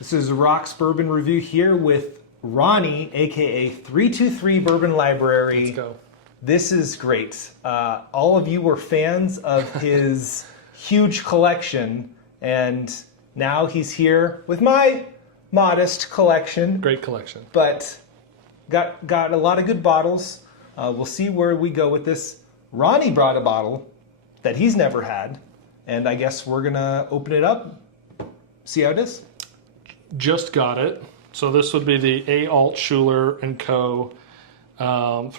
This is Rock's Bourbon Review here with Ronnie, aka 323 Bourbon Library. Let's go. This is great. All of you were fans of his huge collection, and now he's here with my modest collection. Great collection. But got a lot of good bottles. We'll see where we go with this. Ronnie brought a bottle that he's never had, and I guess we're gonna open it up, see how it is. Just got it. So this would be the Altschueler & Co.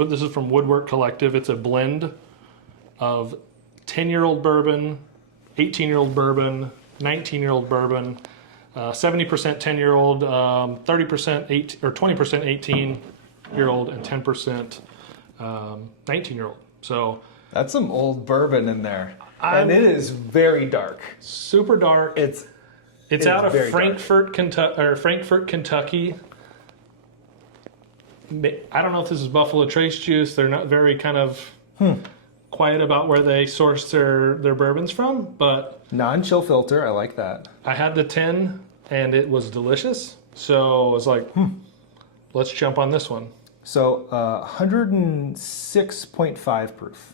This is from Woodwork Collective. It's a blend of 10-year-old bourbon, 18-year-old bourbon, 19-year-old bourbon, 70% 10-year-old, 30% 20% 18-year-old, and 10% 19-year-old. So that's some old bourbon in there, and it is very dark. Super dark. It's out of Frankfort, Kentucky. I don't know if this is Buffalo Trace juice. They're not very kind of quiet about where they source their bourbons from, but non-chill filter. I like that. I had the 10 and it was delicious. So I was like, let's jump on this one. So 106.5 proof.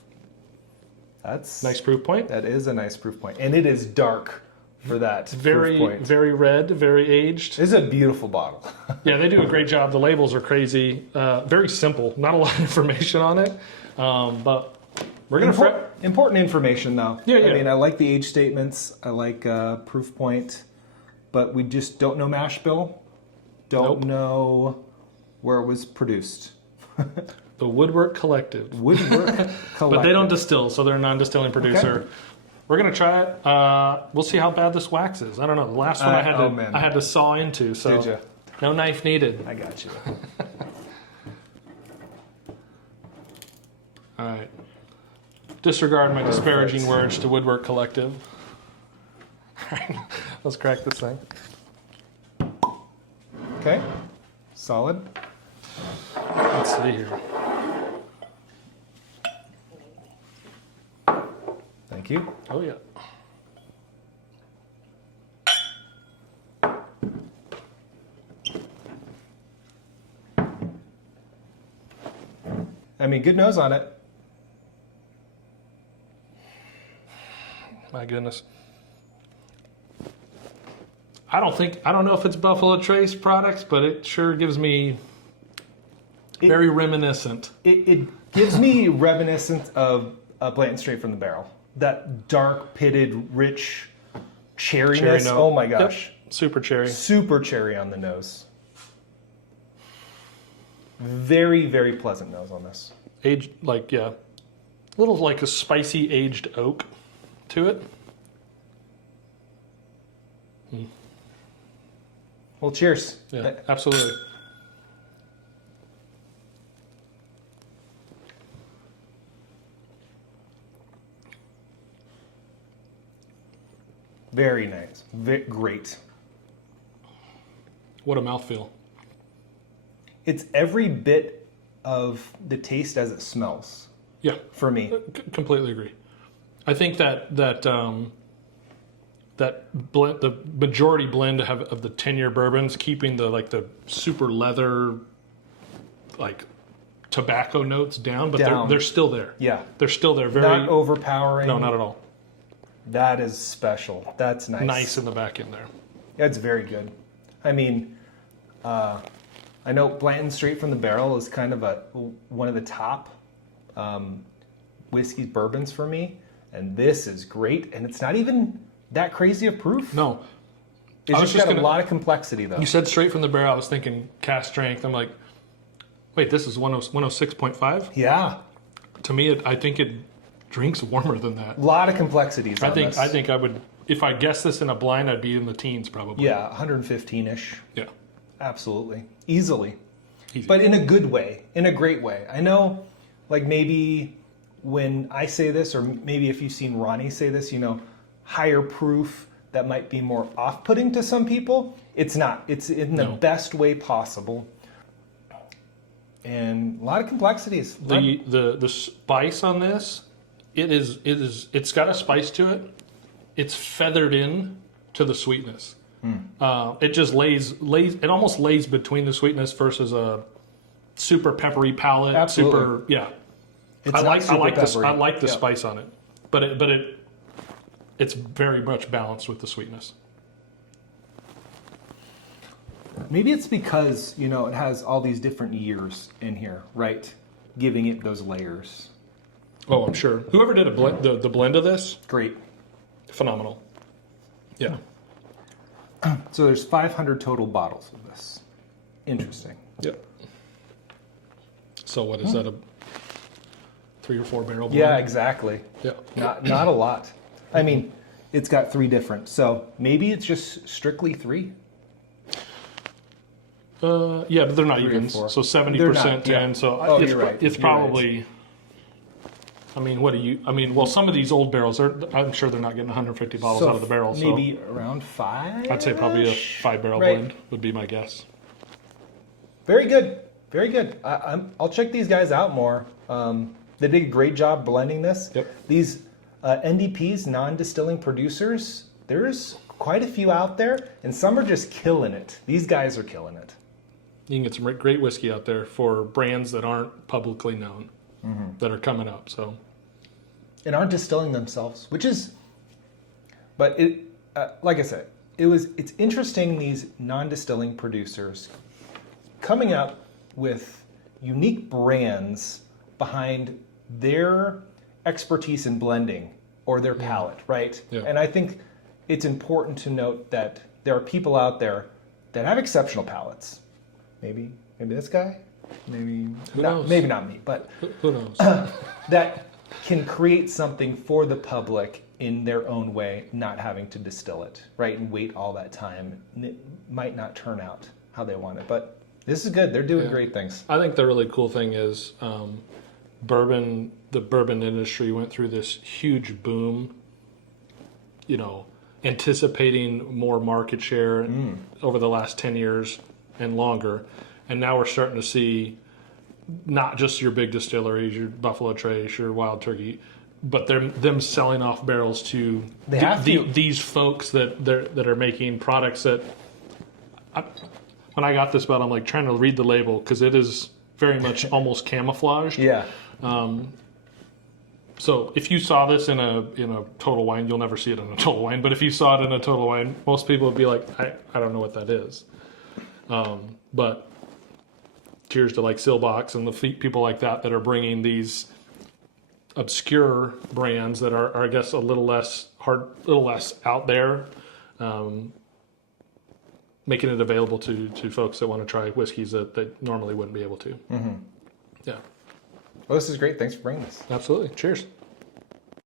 That's nice proof point. That is a nice proof point, and it is dark for that. Very, proof point. very red, very aged. This is a beautiful bottle. Yeah, they do a great job. The labels are crazy. Very simple. Not a lot of information on it, but we're gonna important information though. Yeah. I mean, I like the age statements. I like proof point, but we just don't know mash bill. Don't know where it was produced. The Woodwork Collective. Woodwork Collective. But they don't distill, so they're a non-distilling producer. Okay. We're gonna try it. We'll see how bad this wax is. I don't know. The last one I had to saw into, so did you? No knife needed. I got you. All right. Disregard my disparaging words to Woodwork Collective. All right. Let's crack this thing. Okay. Solid. Let's see here. Thank you. Oh, yeah. I mean, good nose on it. My goodness. I don't know if it's Buffalo Trace products, but it sure gives me very reminiscent. It gives me reminiscent of Blanton straight from the barrel. That dark, pitted, rich cherryness. Cherry note. Oh my gosh. Yep. Super cherry. Super cherry on the nose. Very, very pleasant nose on this. Aged, a little like a spicy aged oak to it. Well, cheers. Yeah, absolutely. Very nice. Great. What a mouthfeel. It's every bit of the taste as it smells. Yeah. For me. Completely agree. I think that blend, the majority blend of the 10-year bourbons, keeping the super leather, tobacco notes down, but they're still there. Yeah. They're still there. Very not overpowering. No, not at all. That is special. That's nice. Nice in the back end there. That's very good. I mean, I know Blanton straight from the barrel is kind of one of the top whiskey bourbons for me, and this is great. And it's not even that crazy of proof. No, it's just got a lot of complexity though. You said straight from the barrel. I was thinking cast strength. I'm like, wait, this is 106.5. Yeah. To me, I think it drinks warmer than that. A lot of complexities. I think I would, if I guessed this in a blind, I'd be in the teens probably. Yeah, 115-ish. Yeah. Absolutely. Easily. Easy. But in a good way, in a great way. I know, maybe when I say this, or maybe if you've seen Ronnie say this, higher proof, that might be more off-putting to some people. It's not. It's in the best way possible. And a lot of complexities. The spice on this, it's got a spice to it. It's feathered in to the sweetness. It just lays. It almost lays between the sweetness versus a super peppery palate. Absolutely. I like peppery. I like the spice on it, but it's very much balanced with the sweetness. Maybe it's because, you know, it has all these different years in here, right? Giving it those layers. Oh, I'm sure. Whoever did the blend of this, Great. phenomenal. Yeah. So there's 500 total bottles of this. Interesting. Yep. So what is that, a 3 or 4 barrel blend? Yeah, exactly. Yeah. Not a lot. I mean, it's got 3 different. So maybe it's just strictly 3. Yeah, but they're not 3 or evens. 4. So 70% They're not, 10. yeah. So Oh, it's, you're right. it's You're probably. I mean, what do you? I mean, well, some of these old barrels, I'm sure they're not getting 150 bottles out of the barrel. Maybe around 5. I'd say probably a 5-barrel Right. blend would be my guess. Very good. Very good. I'll check these guys out more. They did a great job blending this. Yep. These NDPs, non-distilling producers, there's quite a few out there, and some are just killing it. These guys are killing it. You can get some great whiskey out there for brands that aren't publicly known, that are coming up. So, And aren't distilling themselves, which is, but it, like I said, it's interesting, these non-distilling producers coming up with unique brands behind their expertise in blending or their palate, right? Yeah. And I think it's important to note that there are people out there that have exceptional palates. Maybe this guy, maybe Who not, knows? maybe not me, but who knows? that can create something for the public in their own way, not having to distill it, right? And wait all that time. And it might not turn out how they want it, but this is good. They're doing great things. I think the really cool thing is bourbon. The bourbon industry went through this huge boom. You know, anticipating more market share over the last 10 years and longer, and now we're starting to see not just your big distilleries, your Buffalo Trace, your Wild Turkey, but them selling off barrels to these folks that are making products that. When I got this bottle, I'm like trying to read the label because it is very much almost camouflaged. Yeah. So if you saw this in a Total Wine, you'll never see it in a Total Wine. But if you saw it in a Total Wine, most people would be like, I don't know what that is. But cheers to like Silbox and the people like that are bringing these obscure brands that are I guess a little less out there, making it available to folks that want to try whiskeys that they normally wouldn't be able to. Mm-hmm. Yeah. Well, this is great. Thanks for bringing this. Absolutely. Cheers.